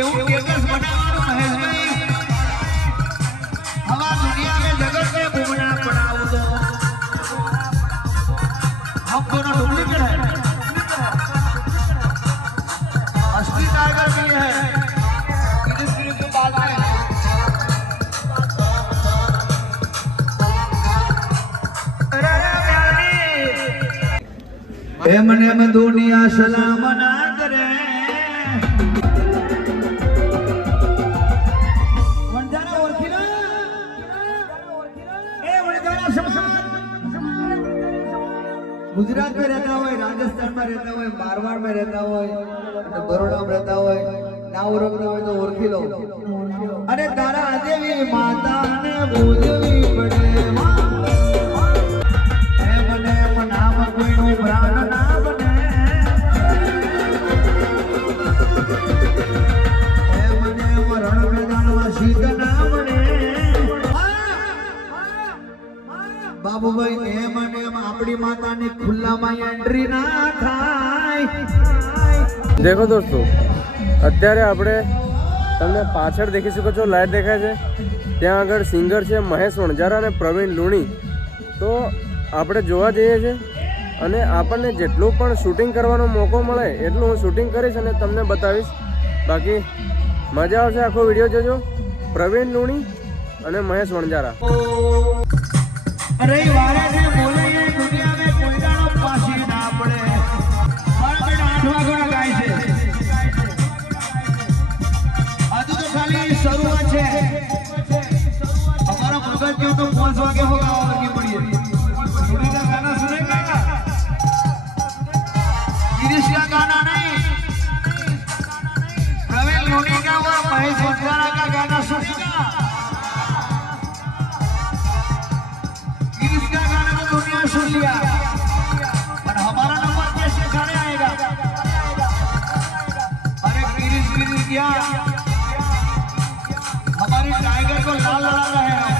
એવું ટેટસ બનાવવાનું મહેશભાઈ हवा दुनिया में जगत में घूमना पड़ा तो हम दोनों डुप्लीकेट है असली टाइगर भी है इस फिल्म के बाद में एमने में दुनिया सलाम ना करे गुजरात में रहता हो, राजस्थान में रहता हो, मारवाड़ में रहता हो, बड़ौदा में रहता हो, ना ओळखता હોય તો ઓળખી લો અને તારા દેવી માતાને પૂજવી પડે હે મને નામ કોઈનું પ્રાણ ના બને હે મને રણ મેદાનમાં શીત ના બને બાબુભાઈ એમ અને એમ આપણી માતાની ખુલ્લામાં એન્ટ્રી ના થાય। देखो दोस्तों અત્યારે આપણે તમને પાછળ દેખી શકો છો લાઈટ દેખાય છે ત્યાં આગળ સિંગર છે મહેશ વણજારા અને પ્રવીણ લુણી। તો આપણે જોવા જઈએ છીએ અને આપણને જેટલું પણ શૂટિંગ કરવાનો મોકો મળે એટલું હું શૂટિંગ કરીશ અને તમને બતાવીશ। બાકી મજા આવશે, આખો વિડીયો જોજો। પ્રવીણ લુણી અને મહેશ વણજારા। રવિવારે ને બોલે દુનિયા में कोई दाड़ो पासी ना पड़े पर 8 વાગોના ગાય છે આજુ તો ખાલી શરૂઆત છે हमारा मगज क्यों तो 5 वागे होगा और की पड़ी सुनी का गाना सुनेगा गिरीश का गाना नहीं प्रवीण लोनी का और महेश वणजारा का गाना सुनेगा सुन लिया पर हमारा नंबर कैसे खाने आएगा अरे गिरीश गिरीश किया हमारी टाइगर को लाल लड़ा रहे हैं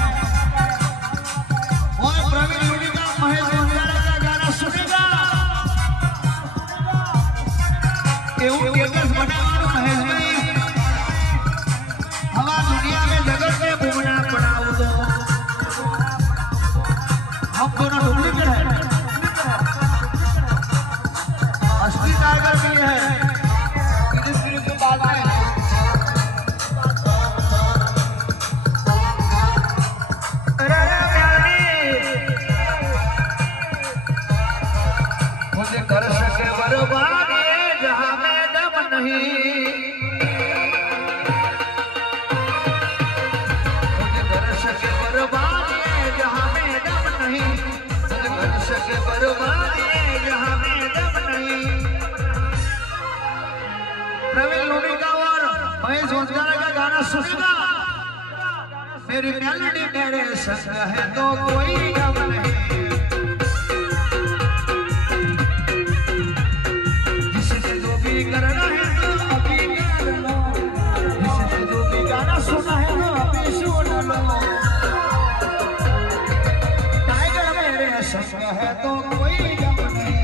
और प्रवीण लोनी का महेश वणजारा का गाना सुनेगा એવું ટેટસ બનાવવાનું મહેશભાઈ हवा दुनिया में जगत में घूमना पड़ा तो हम दोनों डुप्लीकेट है असली टाइगर भी है इस फिल्म के बाद में मुझे कर सके बर्बाद जहां में दम नहीं मुझे कर सके बर्बाद जहां में दम नहीं कर सके बर्बाद यहाँ में दम नहीं। प्रवीण लोनी का और महेश वणजारा का गाना सुनेगा मेरी मेलोडी मेरे संग है तो कोई गम नहीं जिसने जो भी करना है तो अभी कर लो जिसने जो भी गाना सुना है तो अभी सुन लो संग है तो कोई गम नहीं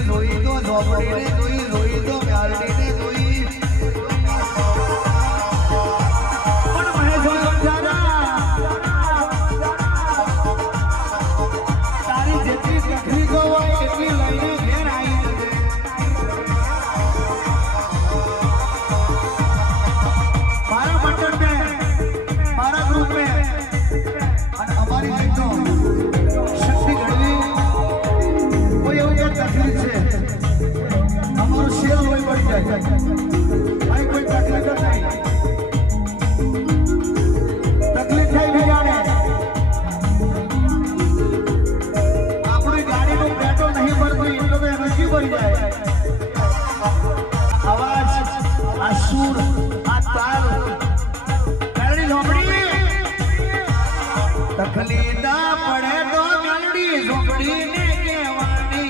જોઈ તો ઝોપડી ને જોઈ તો મ્યાલડી ને જોઈ તકલીફ પડે તો મેલડી ઝોપડી ને કહેવાની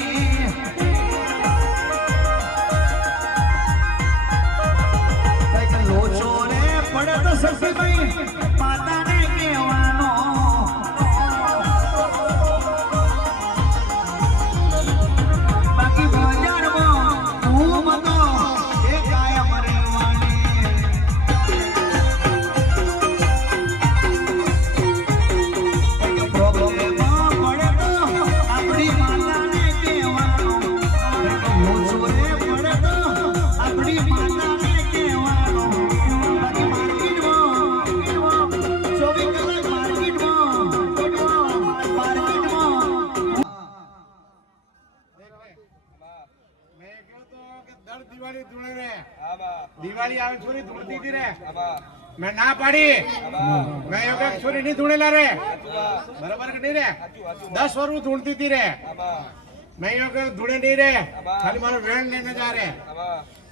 દિવાળી ધૂણે રે દિવાળી આવે છોરી ધૂણતી હતી રે મેં ના પાડી મેં એવું કે છોરી નહીં ધૂણેલા રે બરાબર કે નહીં રે 10 વર્ષ ધૂણતી હતી રે મેં એવું કે ધૂણે નહીં રે ખાલી મારો વેણ લઈને જા રે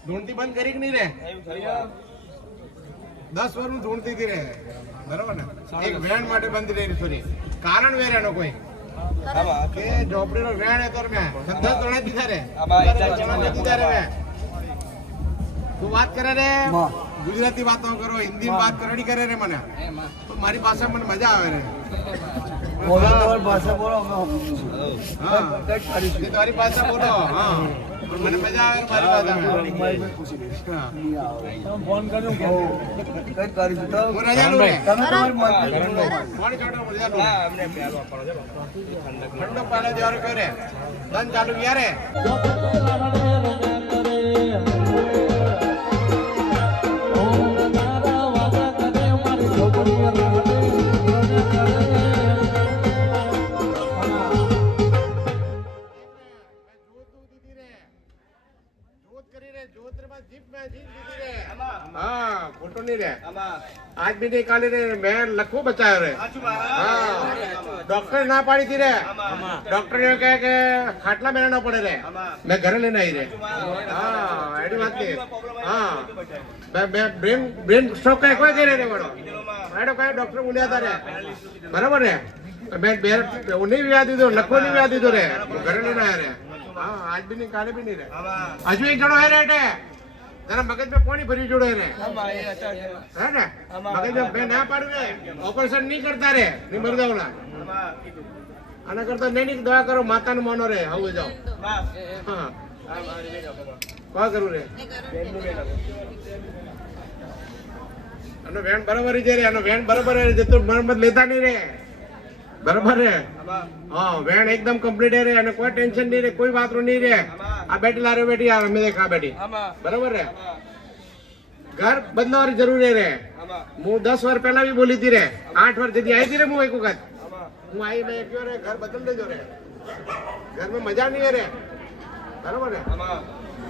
ધૂણતી બંધ કરી કે નહીં રે 10 વર્ષ ધૂણતી હતી રે બરાબર ને એક વેણ માટે બંધ રહી છોરી કારણ વેર એનો કોઈ કે ઝોપડીનો વેણ હતો મેં ધંધો તોડે દીધા રે દીધા રે તું વાત કરે રે ગુજરાતી વાતો કરો હિન્દી વાત કરડી કરે રે મને તો મારી ભાષા મને મજા આવે રે બોલો તમારી ભાષા બોલો અમે હા તારી ભાષા બોલો હા પણ મને મજા આવે મારી ભાષા ફોન કર્યો કઈ કરીશું તો હું રજા લઉં રે તમે તમારી મત ફોન કાઢો રજા લઉં ઠંડો પાડો જ્યારે કરે ધન ચાલુ યારે ખોટો નહીં રે આજ બી નહીં કાલે રે મેં લખવું બચાવ્યો રે ડોક્ટર ના પાડી હતી રે ડોક્ટર એવું કહે કે ખાટલા મેળા ના પડે રે મેં ઘરે લઈને આવી રે હા એની વાત નહીં હા બ્રેન સ્ટ્રોક કઈ કોઈ કરી રે વાળો એડો કઈ ડોક્ટર બોલ્યા હતા રે બરાબર ને મેં નહીં વ્યા દીધો લખવો નહીં વ્યા દીધો રે ઘરે લઈને આવ્યા રે હા આજ બી નહીં કાલે બી નહીં રે હજુ એક જણો હે રે એટલે તારા મગજમાં પાણી ભરી જોડે રે હે ને મગજમાં બે ના પાડું રે ઓપરેશન નહીં કરતા રે નહીં મરદાવલા આના કરતા નહીં દવા કરો માતાનું માનો રે આવું જાઓ હા કા કરું રે આનો વેણ બરાબર છે રે આનો વેણ બરાબર છે તો મરમત લેતા નહીં રે બરાબર રે હા વેણ એકદમ કમ્પ્લીટ રે અને કોઈ ટેન્શન નહીં રે કોઈ વાત નહીં રે આ બેટી લારે બેટી આ અમે દેખા બેટી બરાબર રે ઘર બદલાવાની જરૂર રે હું 10 વર્ષ પહેલા બી બોલી હતી રે 8 વર્ષ જતી આવી હતી રે હું એક વખત હું આવી મેં કયો રે ઘર બદલ દેજો રે ઘરમાં મજા નહીં રે બરાબર રે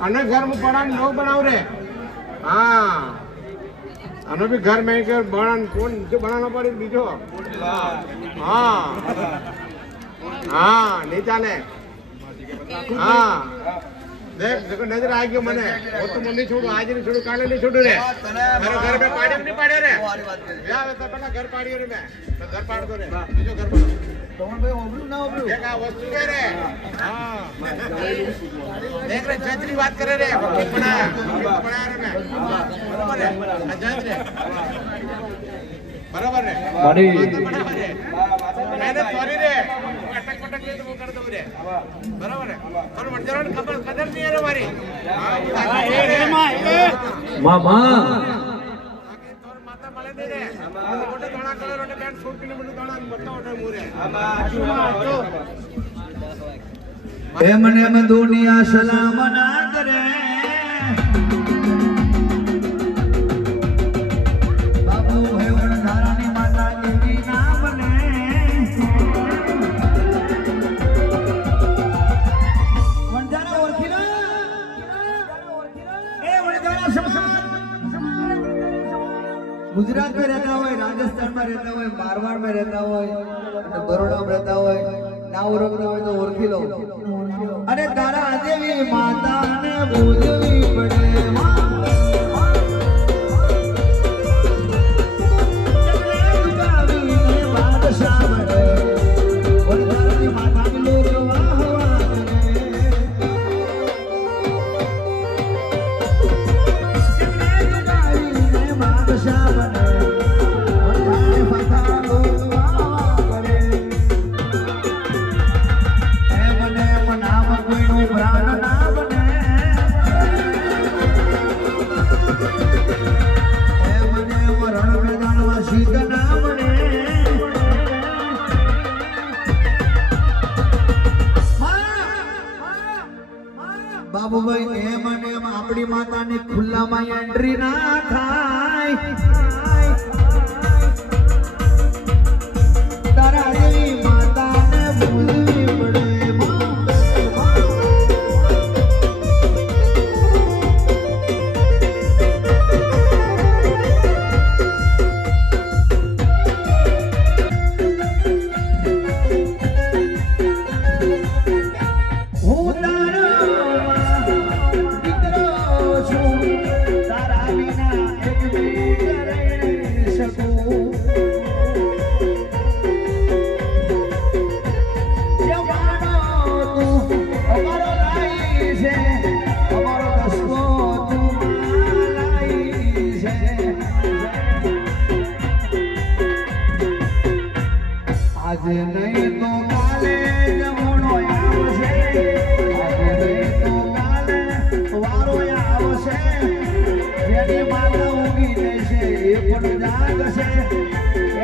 અને ઘર હું પડાને નવું બનાવ રે હા આનો બી ઘર મેં કે બનાન કોણ જો બનાવવાનો પડે બીજો હા હા નહીં ચાલે હા દેખ देखो नजर आ गयो મને હું તો મમ્મી છોડું આજે નહીં છોડું કાલે નહીં છોડું રે મારો ઘર મે પાડ્યો નહીં પાડ્યો રે આવે તો પેલા ઘર પાડ્યો રે મેં ઘર પાડતો રે બીજો ઘર પાડો ભાઈ ઓબળું ના ઓબળું દેખ આ વસ્તુ કે રે હા દેખ રે જજરી વાત કરે રે વકીલ બના રે મેં બરાબર રે આ જજ રે બરાબર રે બરાબર રે મેને સોરી રે અટક પટક લે તો હું કર દઉં રે બરાબર રે પણ મંજરાને ખબર કદર નહીં રે મારી મામા તોર માતા મળે નહીં રે મોટે દાણા કલર અને બેન શૂટ કરીને મને દાણા મોટા ઓટે મુરે એમને દુનિયા સલામ ના કરે બાબુ ભેવણ ધારાની માતા દેવી ના બને વણજારા ઓળખી લો એ વણજારા સમાજ ગુજરાત में रहता હોય રાજસ્થાન में रहता હોય मारवाड़ में रहता હોય અને બરોડા में रहता હોય ના ઓળખતા હોય તો ઓળખી લો અને તારા દેવી માતાને પૂજવી પડે બાદશાહ બને વરદાની માતાની લોક વાહ વાહ કરે બાદશાહ બને વરદાની માતા લોક વાહ વાહ કરે નામ કોઈનું પ્રાણ ના બને મને રણ મેદાનમાં શીત ના બને બાબુભાઈ એમ અને એમ આપણી માતાની ખુલ્લામાં એન્ટ્રી ના થાય તારા દેવી માતાને ભૂલવી પડે આજે નહીં તો કાલે જમણો આવશે, આજે નહીં તો કાલે વારો આવશે, જેની માતા ઊંઘી રહેશે એ પણ જાગશે,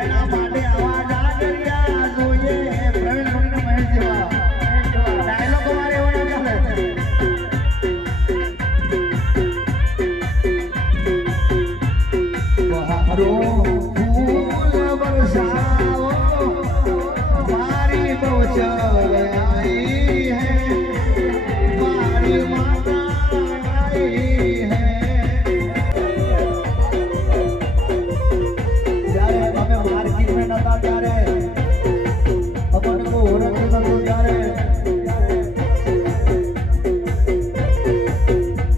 એના માટે આવા જાગરિયા જોઈએ. પ્રવીણ લોણીને મહેશ જેવા ડાયલોગ મારે એવો ના ચાલે. બહારો ફૂલ બરસાવો, મારી બહુચર આઈ હે, મારી માતા આઈ હે. જ્યારે અમે માર્કેટમાં નતા ત્યારે અમને કોઈ ઓળખતું નતું, ત્યારે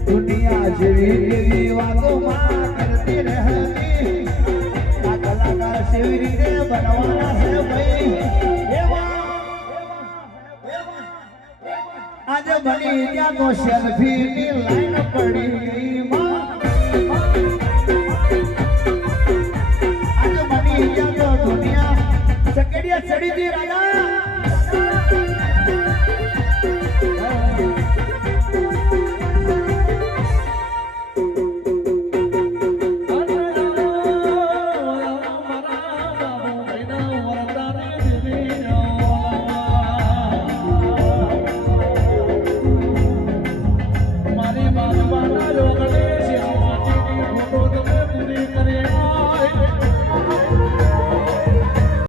દુનિયા જેવી કેવી વાતોમાં કરતી રહેતી. આ કલાકાર સેવી રીતે બનવાના છે ભાઈ. આજે બની ત્યાં તો સેલ્ફી ની લાઈન પડી ગઈ માં. આજે બની ત્યાં તો દુનિયા ચકેડિયા ચડી હતી રાજા.